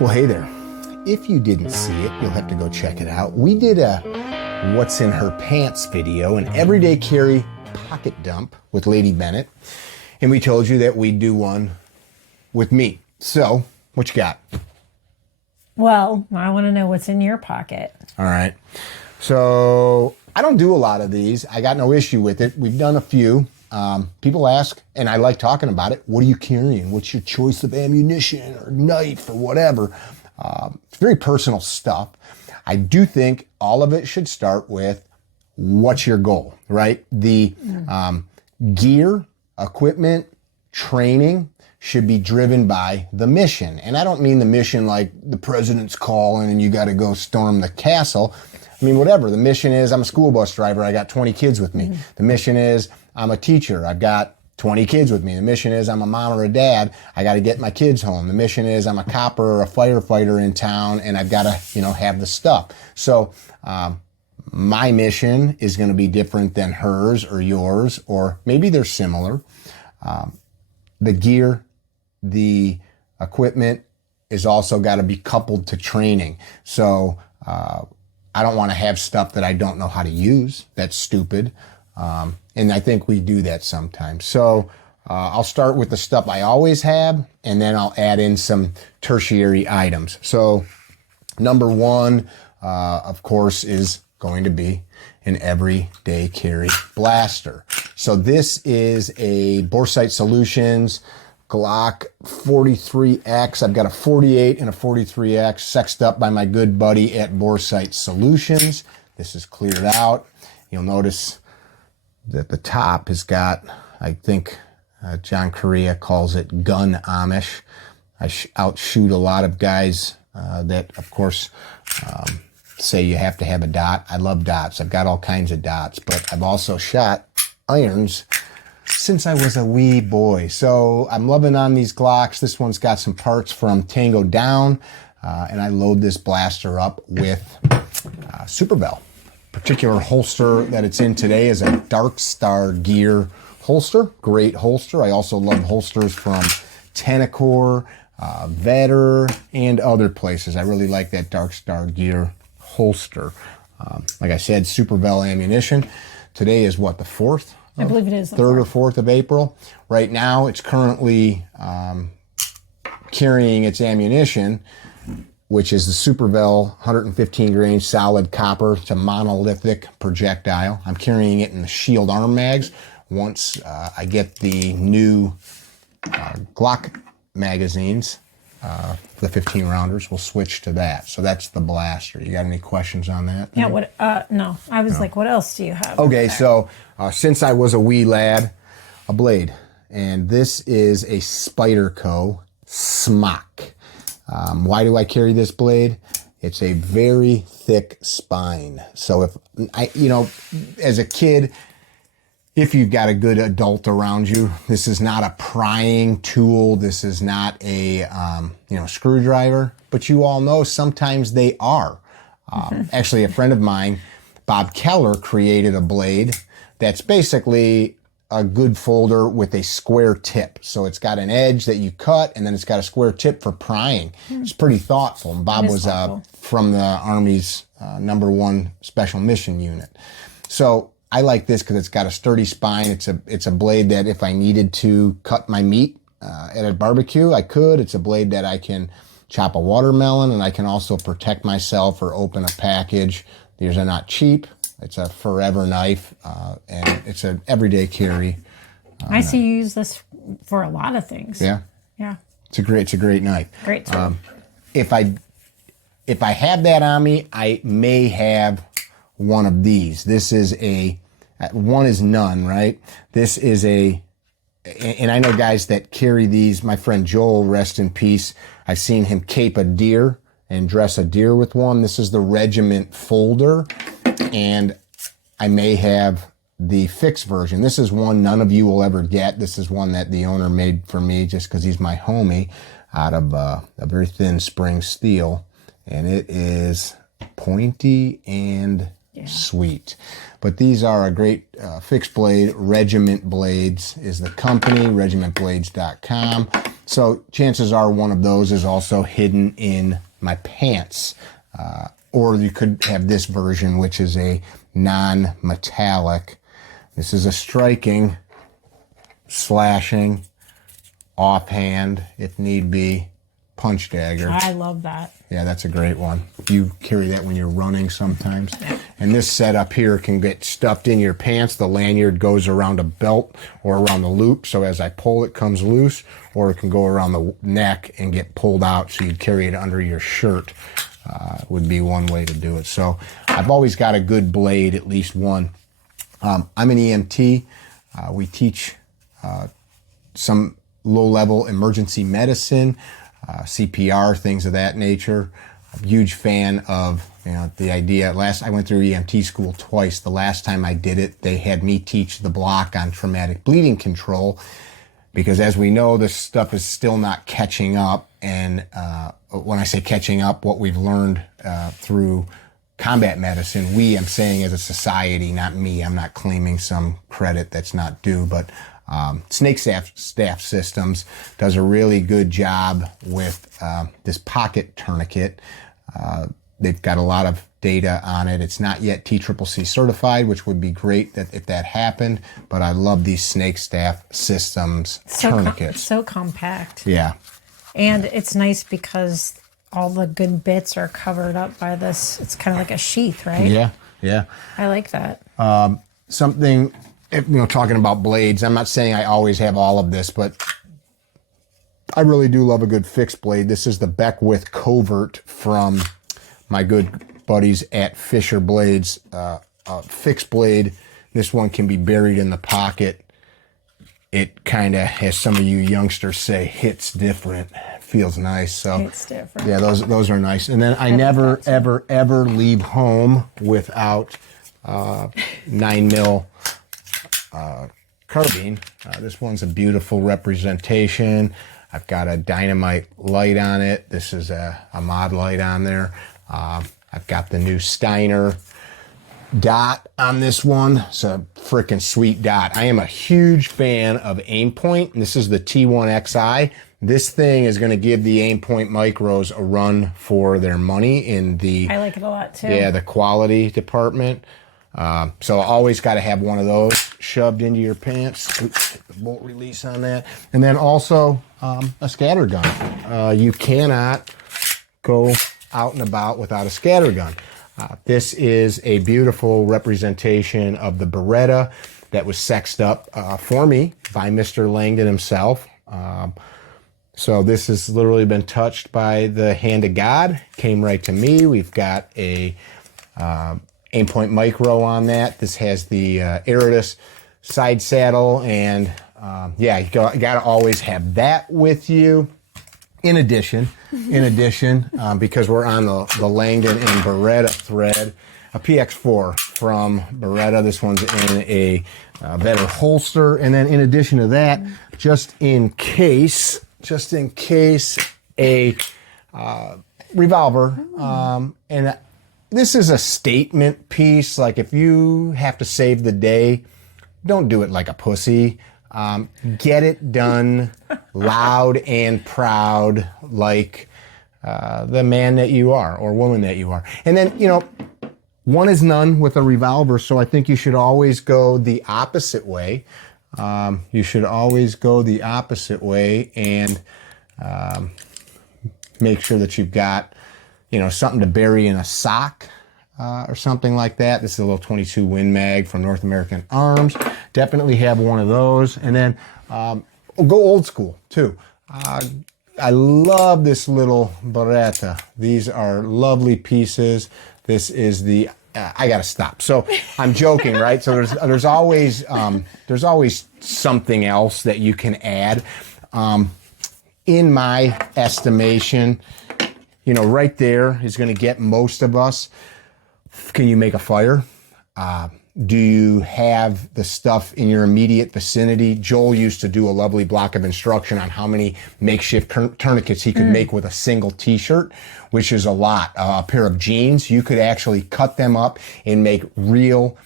Well, hey there. If you didn't see it, you'll have to go check it out. We did a What's in Her Pants video, an everyday carry pocket dump with Lady Bennett. And we told you that we'd do one with me. So, what you got? Well, I want to know what's in your pocket. All right. So, I don't do a lot of these. I got no issue with it. We've done a few. People ask, and I like talking about it, what are you carrying? What's your choice of ammunition or knife or whatever? It's very personal stuff. I do think all of it should start with what's your goal, right? The gear, equipment, training should be driven by the mission. And I don't mean the mission like the president's calling and you got to go storm the castle. I mean, whatever. The mission is I'm a school bus driver. I got 20 kids with me. The mission is I'm a teacher. I've got 20 kids with me. The mission is I'm a mom or a dad. I got to get my kids home. The mission is I'm a copper or a firefighter in town and I've got to, have the stuff. So, my mission is going to be different than hers or yours, or maybe they're similar. The gear, the equipment is also got to be coupled to training. So, I don't want to have stuff that I don't know how to use. That's stupid. And I think we do that sometimes. So I'll start with the stuff I always have, and then I'll add in some tertiary items. So number one, of course, is going to be an everyday carry blaster. So this is a Boresight Solutions Glock 43X. I've got a 48 and a 43X sexed up by my good buddy at Boresight Solutions. This is cleared out. You'll notice that the top has got, I think John Correa calls it gun Amish. I outshoot a lot of guys that, of course, say you have to have a dot. I love dots. I've got all kinds of dots, but I've also shot irons since I was a wee boy. So I'm loving on these Glocks. This one's got some parts from Tango Down, and I load this blaster up with Super Bell. Particular holster that it's in today is a Dark Star Gear holster. Great holster. I also love holsters from Tenacor, Vetter, and other places. I really like that Dark Star Gear holster. Like I said, Super Bell ammunition. Today is what, the 4th? I believe it is. 3rd or 4th of April. Right now, it's currently carrying its ammunition, which is the Super Bell 115 grain solid copper. It's a monolithic projectile. I'm carrying it in the Shield Arm Mags. Once I get the new Glock magazines, the 15 rounders, we'll switch to that. So that's the blaster. You got any questions on that? Yeah, no. I was like, what else do you have? Okay, so since I was a wee lad, a blade. And this is a Spyderco Smock. Why do I carry this blade? It's a very thick spine. So if I, as a kid, if you've got a good adult around you, this is not a prying tool. This is not a, screwdriver, but you all know sometimes they are. Actually, a friend of mine, Bob Keller, created a blade that's basically a good folder with a square tip. So it's got an edge that you cut, and then it's got a square tip for prying. It's pretty thoughtful. And Bob was from the Army's #1 Special Mission Unit. So I like this because it's got a sturdy spine. It's a blade that if I needed to cut my meat at a barbecue, I could. It's a blade that I can chop a watermelon, and I can also protect myself or open a package. These are not cheap. It's a forever knife, and it's an everyday carry. I see you use this for a lot of things. Yeah? Yeah. It's a great knife. Great tool. If I have that on me, I may have one of these. This is one is none, right? This is and I know guys that carry these. My friend Joel, rest in peace, I've seen him cape a deer and dress a deer with one. This is the Regiment folder, and I may have the fixed version. This is one none of you will ever get. This is one that the owner made for me just because he's my homie, out of a very thin spring steel, and it is pointy and sweet. But these are a great fixed blade. Regiment Blades is the company, regimentblades.com. So chances are one of those is also hidden in my pants. Or you could have this version, which is a non-metallic. This is a striking, slashing, offhand, if need be, punch dagger. I love that. Yeah, that's a great one. You carry that when you're running sometimes. And this setup here can get stuffed in your pants. The lanyard goes around a belt or around the loop, so as I pull it comes loose, or it can go around the neck and get pulled out so you'd carry it under your shirt. Would be one way to do it. So I've always got a good blade, at least one. I'm an EMT. We teach some low-level emergency medicine, CPR, things of that nature. I'm a huge fan of the idea. I went through EMT school twice. The last time I did it, they had me teach the block on traumatic bleeding control, because as we know, this stuff is still not catching up. And when I say catching up, what we've learned through combat medicine, I'm saying as a society, not me. I'm not claiming some credit that's not due, but Snake Staff Systems does a really good job with this pocket tourniquet. They've got a lot of data on it. It's not yet TCCC certified, which would be great if that happened, but I love these Snake Staff Systems tourniquets. So compact. Yeah. And it's nice because all the good bits are covered up by this. It's kind of like a sheath, right? Yeah. I like that. Something, talking about blades, I'm not saying I always have all of this, but I really do love a good fixed blade. This is the Beckwith Covert from my good buddies at Fisher Blades. Fixed blade. This one can be buried in the pocket. It kind of, as some of you youngsters say, hits different. Feels nice. So it's different. Yeah, those are nice. And then I never, ever leave home without 9mm carbine. This one's a beautiful representation. I've got a dynamite light on it. This is a mod light on there. I've got the new Steiner dot on this one. It's a freaking sweet dot. I am a huge fan of Aimpoint. This is the T1XI. This thing is going to give the Aimpoint micros a run for their money in the... I like it a lot too. Yeah, the quality department. So always got to have one of those shoved into your pants. Oops, hit the bolt release on that. And then also a scatter gun. You cannot go out and about without a scatter gun. This is a beautiful representation of the Beretta that was sexed up for me by Mr. Langdon himself. So this has literally been touched by the hand of God, came right to me. We've got a Aimpoint micro on that. This has the Eritas side saddle, and yeah, you got to always have that with you. In addition, because we're on the Langdon and Beretta thread, a PX4 from Beretta. This one's in a better holster. And then in addition to that, just in case, a revolver. And this is a statement piece. Like, if you have to save the day, don't do it like a pussy. Get it done loud and proud, like the man that you are or woman that you are. And then, one is none with a revolver, so I think you should always go the opposite way. You should always go the opposite way and make sure that you've got, something to bury in a sock. Or something like that. This is a little 22 Win Mag from North American Arms. Definitely have one of those. And then go old school too. I love this little Beretta. These are lovely pieces. This is the I gotta stop. So I'm joking, right? So there's always something else that you can add. In my estimation, right there is going to get most of us. Can you make a fire? Do you have the stuff in your immediate vicinity? Joel used to do a lovely block of instruction on how many makeshift tourniquets he could make with a single t-shirt, which is a lot. A pair of jeans, you could actually cut them up and make real,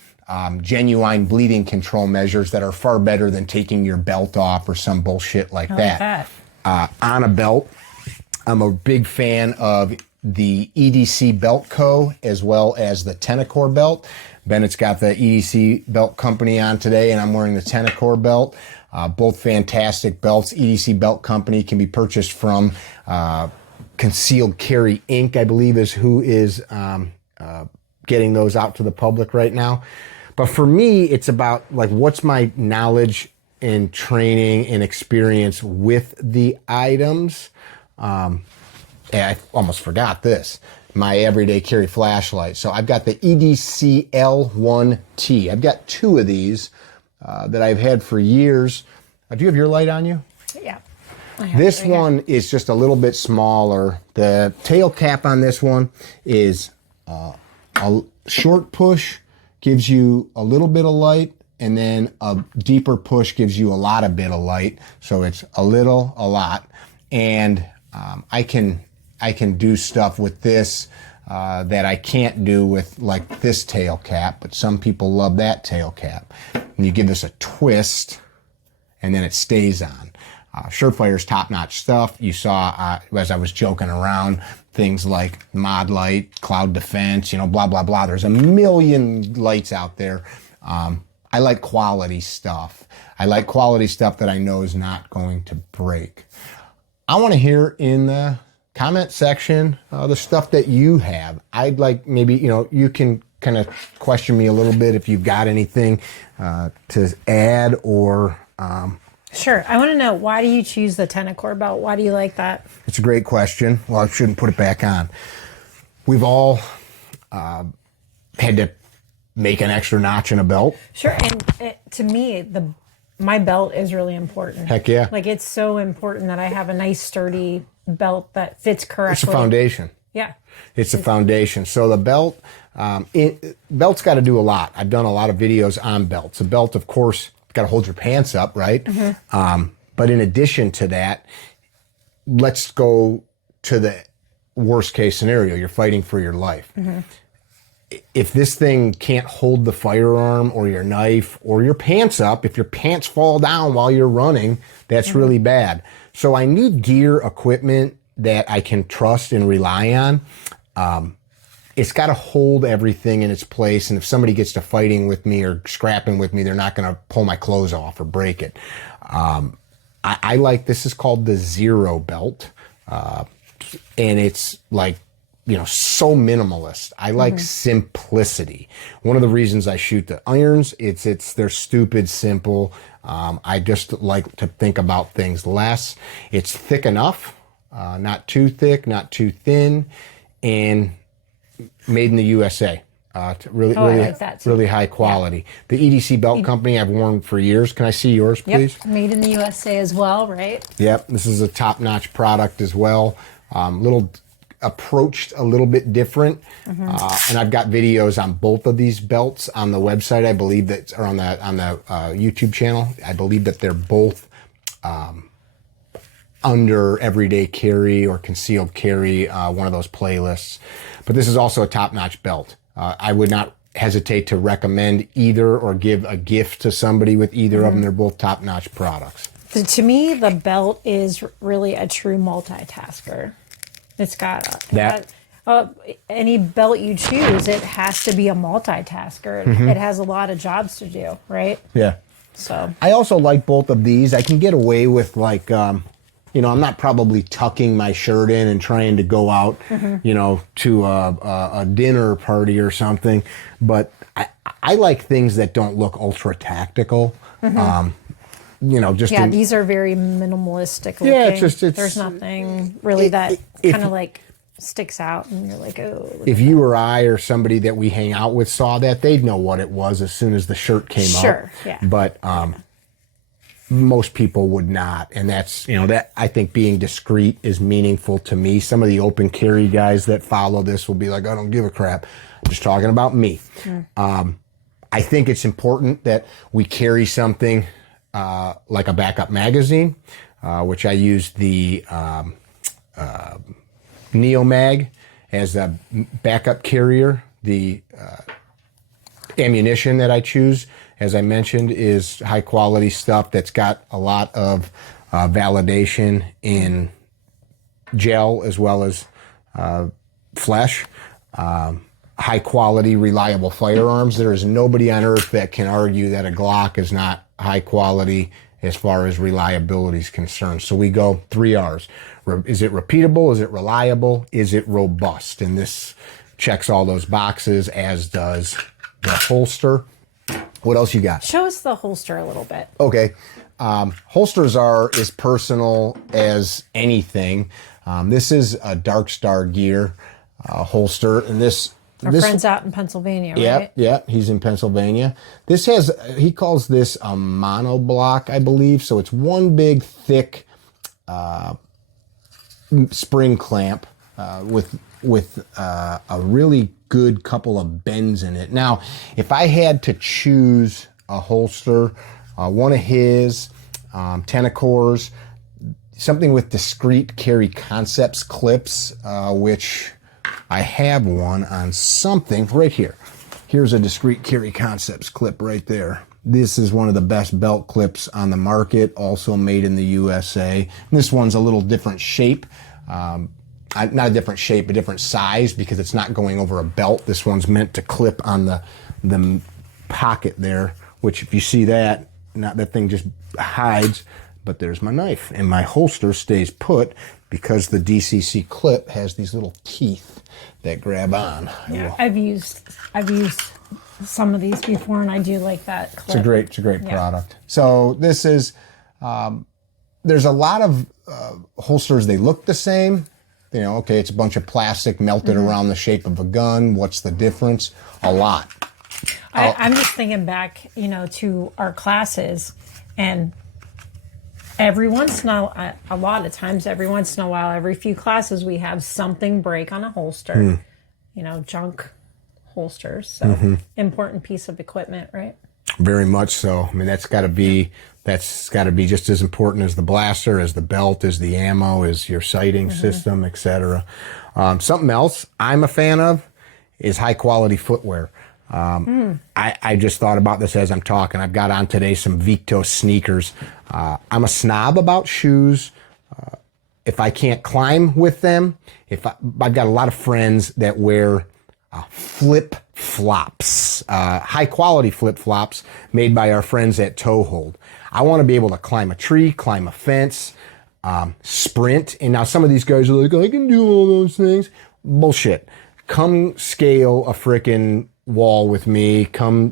genuine bleeding control measures that are far better than taking your belt off or some bullshit like that. on a belt. I'm a big fan of the EDC Belt Co. as well as the Tenacor belt. Bennett's got the EDC belt company on today, and I'm wearing the Tenacor belt. Both fantastic belts. EDC Belt Company can be purchased from Concealed Carry Inc., I believe is who is getting those out to the public right now. But for me, it's about like what's my knowledge and training and experience with the items. And I almost forgot this. My everyday carry flashlight. So I've got the EDC L1T. I've got two of these that I've had for years. Do you have your light on you? Yeah. This one is just a little bit smaller. The tail cap on this one is a short push, gives you a little bit of light, and then a deeper push gives you a lot of bit of light. So it's a little, a lot. And I can do stuff with this that I can't do with like this tail cap, but some people love that tail cap. And you give this a twist, and then it stays on. Surefire's top-notch stuff. You saw, as I was joking around, things like Mod Light, Cloud Defense, blah, blah, blah. There's a million lights out there. I like quality stuff. I like quality stuff that I know is not going to break. I want to hear in the comment section the stuff that you have. I'd like maybe, you can kind of question me a little bit if you've got anything to add or... Sure. I want to know, why do you choose the Tenacor belt? Why do you like that? It's a great question. Well, I shouldn't put it back on. We've all had to make an extra notch in a belt. Sure. And to me, my belt is really important. Heck yeah. Like, it's so important that I have a nice, sturdy belt that fits correctly. It's a foundation. Yeah. It's a foundation. So the belt, belt's got to do a lot. I've done a lot of videos on belts. A belt, of course, got to hold your pants up, right? Mm-hmm. But in addition to that, let's go to the worst case scenario. You're fighting for your life. Mm-hmm. If this thing can't hold the firearm or your knife or your pants up, if your pants fall down while you're running, that's mm-hmm. really bad. So I need gear, equipment that I can trust and rely on. It's got to hold everything in its place. And if somebody gets to fighting with me or scrapping with me, they're not going to pull my clothes off or break it. I like, this is called the Zero belt. And it's like, so minimalist. I like mm-hmm. simplicity. One of the reasons I shoot the irons, they're stupid, simple. I just like to think about things less. It's thick enough, not too thick, not too thin, and made in the USA. Really like that too. Really high quality. Yeah. The EDC Belt Company I've worn for years. Can I see yours, please? Yep. Made in the USA as well, right? Yep. This is a top-notch product as well. Approached a little bit different. Mm-hmm. And I've got videos on both of these belts on the website. I believe that, or on the YouTube channel. I believe that they're both under everyday carry or concealed carry, one of those playlists. But this is also a top-notch belt. I would not hesitate to recommend either or give a gift to somebody with either mm-hmm. of them. They're both top-notch products. To me, the belt is really a true multitasker. It's got any belt you choose, it has to be a multitasker. Mm-hmm. It has a lot of jobs to do, right? Yeah. So I also like both of these. I can get away with like... I'm not probably tucking my shirt in and trying to go out, mm-hmm. To a dinner party or something. But I like things that don't look ultra tactical. Mm-hmm. These are very minimalistic looking. Yeah, there's nothing really that kind of like sticks out, and you're like, oh. If you or I or somebody that we hang out with saw that, they'd know what it was as soon as the shirt came up. Sure, yeah. But most people would not, and that's that I think being discreet is meaningful to me. Some of the open carry guys that follow this will be like, I don't give a crap. I'm just talking about me. Mm. I think it's important that we carry something like a backup magazine, which I use the Neo Mag as a backup carrier. The ammunition that I choose, as I mentioned, is high quality stuff that's got a lot of validation in gel as well as flesh. High quality, reliable firearms. There is nobody on earth that can argue that a Glock is not high quality as far as reliability is concerned. So we go 3 R's. Is it repeatable? Is it reliable? Is it robust? And this checks all those boxes, as does the holster. What else you got? Show us the holster a little bit. Okay. Holsters are as personal as anything. This is a Dark Star Gear holster, and this friend's out in Pennsylvania, right? Yep, he's in Pennsylvania. This has, he calls this a monoblock, I believe. So it's one big thick spring clamp with a really good couple of bends in it. Now, if I had to choose a holster, one of his, Tenacor's, something with discrete carry concepts clips, which I have one on something right here. Here's a discrete carry concepts clip right there. This is one of the best belt clips on the market, also made in the USA. This one's a little different shape. Not a different shape, a different size, because it's not going over a belt. This one's meant to clip on the pocket there, which if you see that, that thing just hides, but there's my knife. And my holster stays put because the DCC clip has these little teeth that grab on. Yeah, I've used some of these before, and I do like that clip. It's a great product. So this is, there's a lot of holsters, they look the same. You know, okay, it's a bunch of plastic melted around the shape of a gun. What's the difference? A lot. I'm just thinking back, to our classes, and every once in a lot of times, every once in a while, every few classes, we have something break on a holster. Junk holsters. So important piece of equipment, right? Very much so. I mean, that's got to be just as important as the blaster, as the belt, as the ammo, as your sighting system, etc. Something else I'm a fan of is high quality footwear. I just thought about this as I'm talking. I've got on today some Victo sneakers. I'm a snob about shoes. If I can't climb with them, I've got a lot of friends that wear flip-flops, high-quality flip-flops made by our friends at Toehold. I want to be able to climb a tree, climb a fence, sprint. And now some of these guys are like, I can do all those things. Bullshit. Come scale a frickin' wall with me. Come,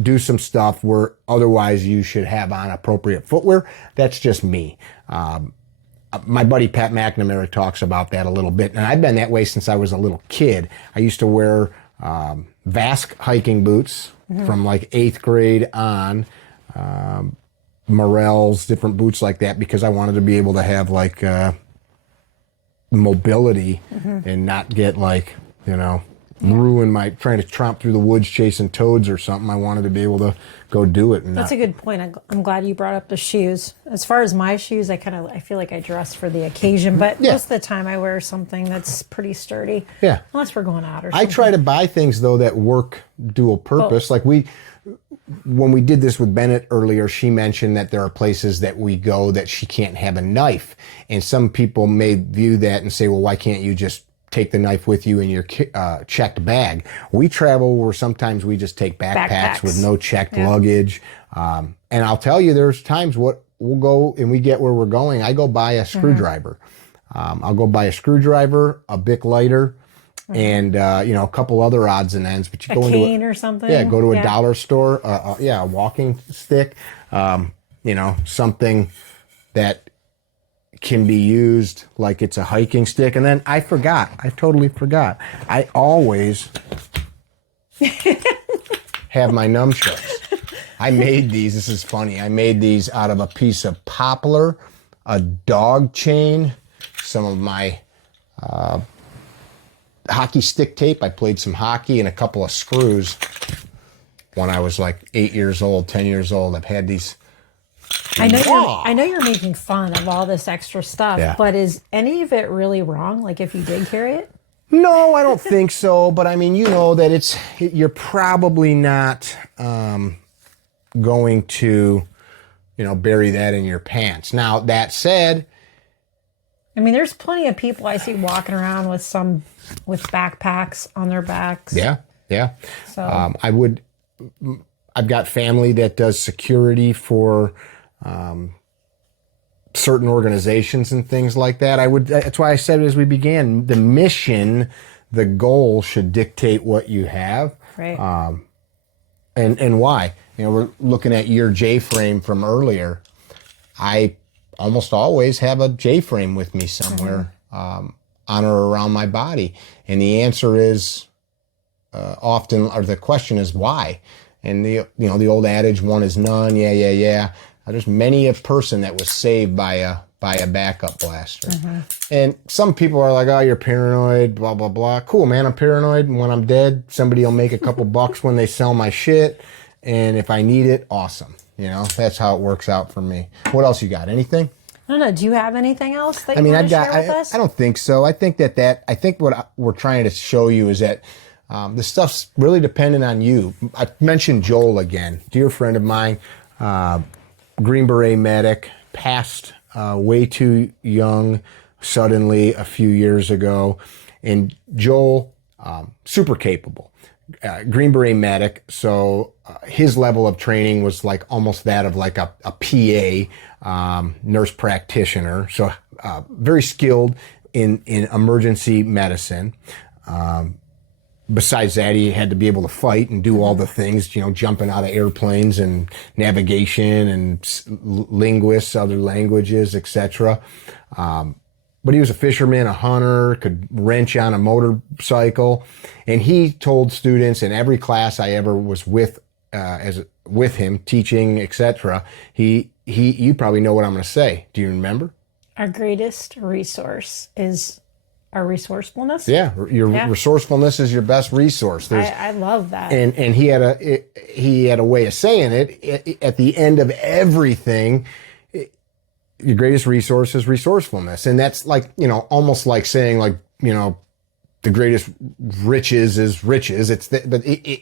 do some stuff where otherwise you should have on appropriate footwear. That's just me. My buddy Pat McNamara talks about that a little bit, and I've been that way since I was a little kid. I used to wear Vask hiking boots from like 8th grade on, Morels, different boots like that, because I wanted to be able to have like mobility and not get like, ruin my trying to tromp through the woods chasing toads or something. I wanted to be able to go do it. And that's a good point. I'm glad you brought up the shoes. As far as my shoes, I feel like I dress for the occasion, but most of the time I wear something that's pretty sturdy. Yeah. Unless we're going out or something. I try to buy things though that work dual purpose. Like when we did this with Bennett earlier, she mentioned that there are places that we go that she can't have a knife. And some people may view that and say, well, why can't you just take the knife with you in your checked bag? We travel where sometimes we just take backpacks with no checked luggage. And I'll tell you, there's times we'll go and we get where we're going. I go buy a screwdriver. I'll go buy a screwdriver, a Bic lighter, and a couple other odds and ends. But you go into a cane or something. Yeah, go to a dollar store. A walking stick. Something that can be used like it's a hiking stick. And then I totally forgot. I always have my nunchucks. I made these, this is funny. I made these out of a piece of poplar, a dog chain, some of my hockey stick tape. I played some hockey, and a couple of screws when I was like 8 years old, 10 years old. I've had these. I know you're making fun of all this extra stuff, but is any of it really wrong? Like if you did carry it? No, I don't think so. But I mean, that you're probably not going to, bury that in your pants. Now, that said, I mean, there's plenty of people I see walking around with backpacks on their backs. yeah. So I've got family that does security for certain organizations and things like that. That's why I said as we began, the mission, the goal should dictate what you have. right. And why. We're looking at your J-frame from earlier. I almost always have a J-frame with me somewhere on or around my body. And the answer is the question is why. And the old adage, one is none. Yeah. There's many a person that was saved by a backup blaster. And some people are like, oh, you're paranoid, blah, blah, blah. Cool, man, I'm paranoid. And when I'm dead, somebody will make a couple bucks when they sell my shit. And if I need it, awesome. That's how it works out for me. What else you got? Anything? I don't know. Do you have anything else that you want to share with us? I don't think so. I think what we're trying to show you is that the stuff's really dependent on you. I mentioned Joel again, dear friend of mine, Green Beret medic, passed way too young suddenly a few years ago. And Joel, super capable. Green Beret medic, so his level of training was like almost that of like a PA, nurse practitioner. So very skilled in emergency medicine. Besides that, he had to be able to fight and do all the things, jumping out of airplanes and navigation and linguists, other languages, etc. But he was a fisherman, a hunter, could wrench on a motorcycle. And he told students in every class I ever was with him, teaching, etc. You probably know what I'm going to say. Do you remember? Our greatest resource is our resourcefulness. Yeah, your resourcefulness is your best resource. I love that. And he had a way of saying it. At the end of everything, your greatest resource is resourcefulness. And that's like, almost like saying like, the greatest riches is riches.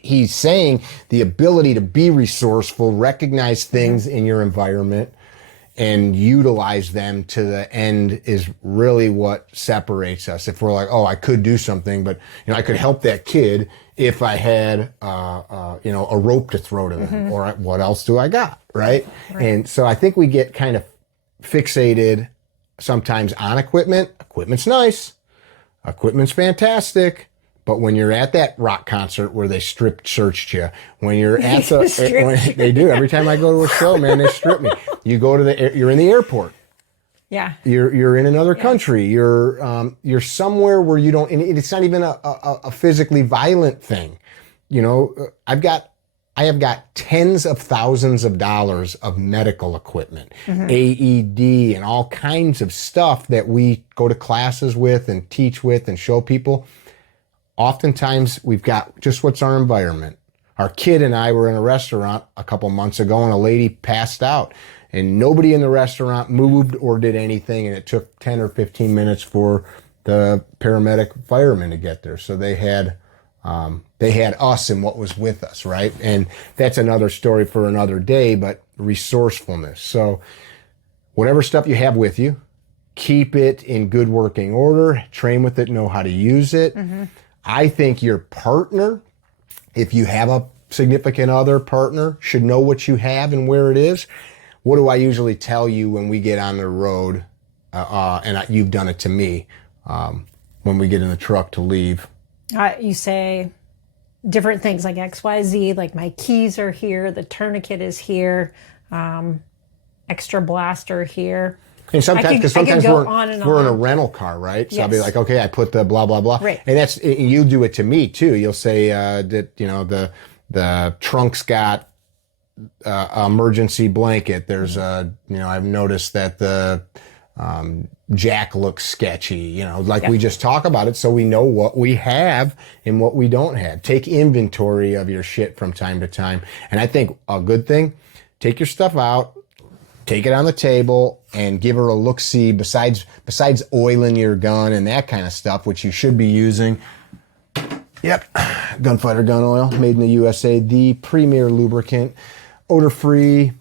He's saying the ability to be resourceful, recognize things in your environment and utilize them to the end is really what separates us. If we're like, oh, I could do something, but I could help that kid if I had a rope to throw to them, or what else do I got, right? And so I think we get kind of fixated sometimes on equipment. Equipment's nice. Equipment's fantastic. But when you're at that rock concert where they strip searched you, when you're at they do. Every time I go to a show, man, they strip me. You go to you're in the airport. Yeah. You're in another country. You're somewhere where you don't, and it's not even a physically violent thing. I have got tens of thousands of dollars of medical equipment, AED, and all kinds of stuff that we go to classes with and teach with and show people. Oftentimes, we've got just what's our environment. Our kid and I were in a restaurant a couple months ago, and a lady passed out. And nobody in the restaurant moved or did anything, and it took 10 or 15 minutes for the paramedic firemen to get there. So they had us and what was with us, right? And that's another story for another day, but resourcefulness. So whatever stuff you have with you, keep it in good working order, train with it, know how to use it. I think your partner, if you have a significant other partner, should know what you have and where it is. What do I usually tell you when we get on the road, you've done it to me, when we get in the truck to leave? You say different things like XYZ, like my keys are here, the tourniquet is here, extra blaster here. And sometimes we're in a rental car, right? So Yes. I'll be like, okay, I put the blah, blah, blah. Right. And you do it to me too. You'll say that, the trunk's got emergency blanket. There's I've noticed that the jack looks sketchy, we just talk about it so we know what we have and what we don't have. Take inventory of your shit from time to time. And I think a good thing, take your stuff out, take it on the table and give her a look-see besides oiling your gun and that kind of stuff, which you should be using. Yep, Gunfighter Gun Oil, made in the USA, the premier lubricant, odor-free,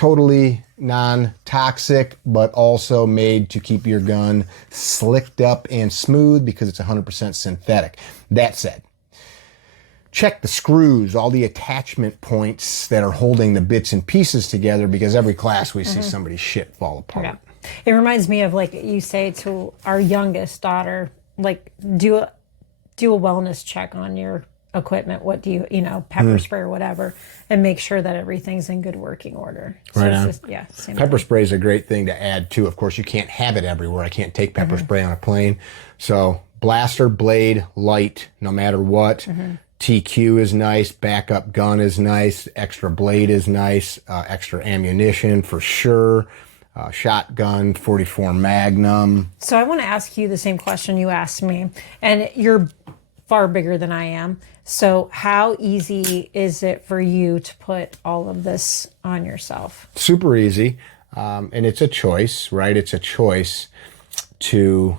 totally non-toxic, but also made to keep your gun slicked up and smooth because it's 100% synthetic. That said, check the screws, all the attachment points that are holding the bits and pieces together, because every class we see somebody's shit fall apart. Yeah. It reminds me of, like, you say to our youngest daughter, like, do a wellness check on your equipment. What do you pepper spray or whatever, and make sure that everything's in good working order. So Right it's on. just, yeah, same Pepper thing. spray is a great thing to add too. Of course, you can't have it everywhere. I can't take pepper spray on a plane. So blaster, blade, light, no matter what. TQ is nice. Backup gun is nice. Extra blade is nice. Extra ammunition for sure. Shotgun, 44 Magnum. So I want to ask you the same question you asked me, and you're far bigger than I am. So how easy is it for you to put all of this on yourself? Super easy. And it's a choice, right? It's a choice to,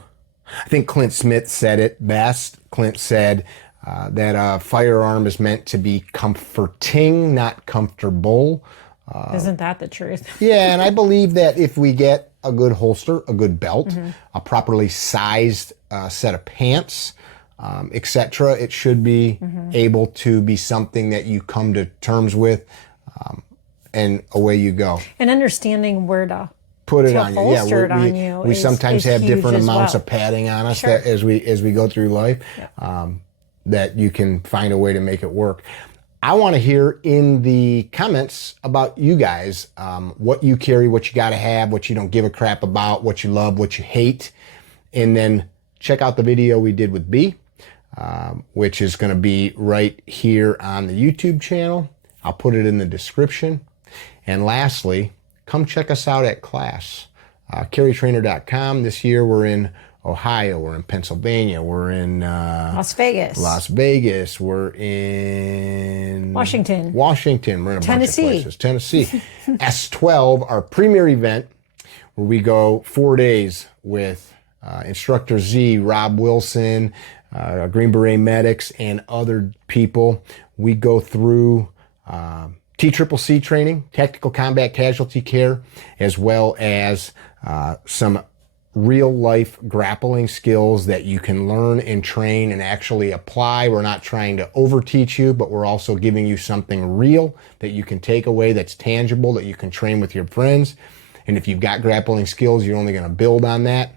I think Clint Smith said it best. Clint said that a firearm is meant to be comforting, not comfortable. Isn't that the truth? Yeah, and I believe that if we get a good holster, a good belt, a properly sized set of pants, etc., it should be able to be something that you come to terms with, and away you go. And understanding where to Put it to on you. holster it we, on you we is- sometimes is have huge different as amounts well. of padding on us Sure. that as we go through life, that you can find a way to make it work. I want to hear in the comments about you guys, what you carry, what you got to have, what you don't give a crap about, what you love, what you hate. And then check out the video we did with B, which is going to be right here on the YouTube channel. I'll put it in the description. And lastly, come check us out at class, carrytrainer.com. This year we're in Ohio, we're in Pennsylvania, we're in Las Vegas, we're in Washington, we're in a Tennessee. bunch of places. Tennessee. S12, our premier event, where we go 4 days with Instructor Z, Rob Wilson, Green Beret medics, and other people. We go through TCCC training, tactical combat casualty care, as well as some real life grappling skills that you can learn and train and actually apply. We're not trying to over teach you, but we're also giving you something real that you can take away, that's tangible, that you can train with your friends. And if you've got grappling skills, you're only going to build on that.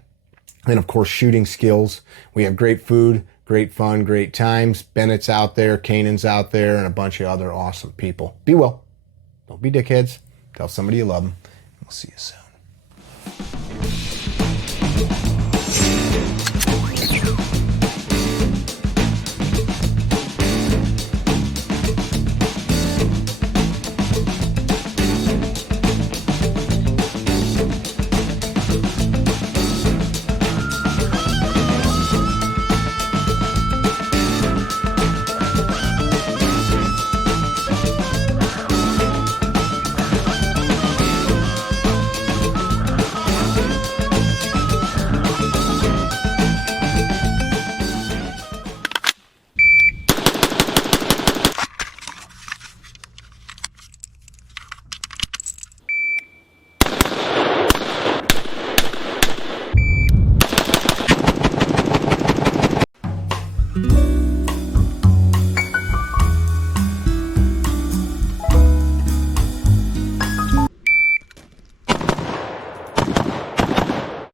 And of course, shooting skills. We have great food, great fun, great times. Bennett's out there, Kanan's out there, and a bunch of other awesome people. Be well. Don't be dickheads. Tell somebody you love them. We'll see you soon.